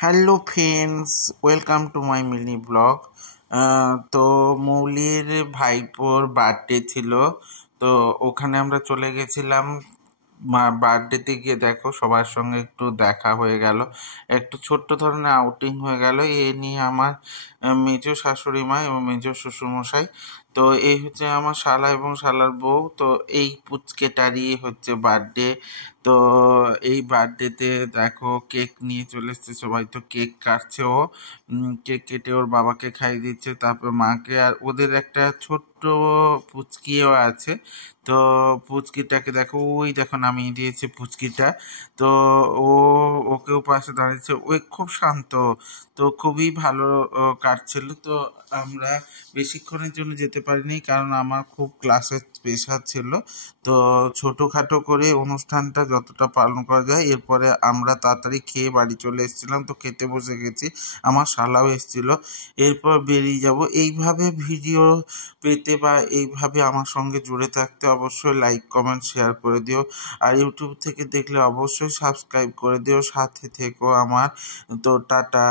Hello friends, welcome to my mini blog. তো মৌলির ভাইপোর birthday ছিল, তো ওখানে আমরা চলে গেছিলাম। বার্থডেতে গিয়ে দেখো সবার সঙ্গে একটু দেখা হয়ে গেল, একটু ছোট্ট ধরনের আউটিং হয়ে গেল। এ নিয়ে আমার মেজ শাশুড়ি মা এবং মেজ শ্বশুরমশাই, তো এই হচ্ছে আমার শালা এবং শালার বউ। তো এই পুচকেটারই হচ্ছে বার্থডে। তো এই বার্থডেতে দেখো কেক নিয়ে চলে এসছে সবাই, তো কেক কাটছে ও। কেক কেটে ওর বাবাকে খাইয়ে দিচ্ছে, তারপর মাকে, আর ওদের একটা ছোট্ট পুচকিও আছে। তো পুচকিটাকে দেখো, ওই দেখো নামিয়ে দিয়েছে পুচকিটা। তো ও ওকেও পাশে দাঁড়িয়েছে, ও খুব শান্ত, তো খুবই ভালো কাটছিল। তো আমরা বেশিক্ষণের জন্য যেতে পারিনি, কারণ আমার খুব ক্লাসের প্রেশার ছিল। তো ছোটোখাটো করে অনুষ্ঠানটা যতটা পালন করা যায়, এরপরে আমরা তাড়াতাড়ি খেয়ে বাড়ি চলে এসেছিলাম। তো খেতে বসে গেছি, আমার শালাও এসেছিলো, এরপর বেরিয়ে যাব। এইভাবে ভিডিও পেতে বা এইভাবে আমার সঙ্গে জুড়ে থাকতে অবশ্যই লাইক কমেন্ট শেয়ার করে দিও, আর ইউটিউব থেকে দেখলে অবশ্যই সাবস্ক্রাইব করে দিও, সাথে থেকো আমার। তো টাটা।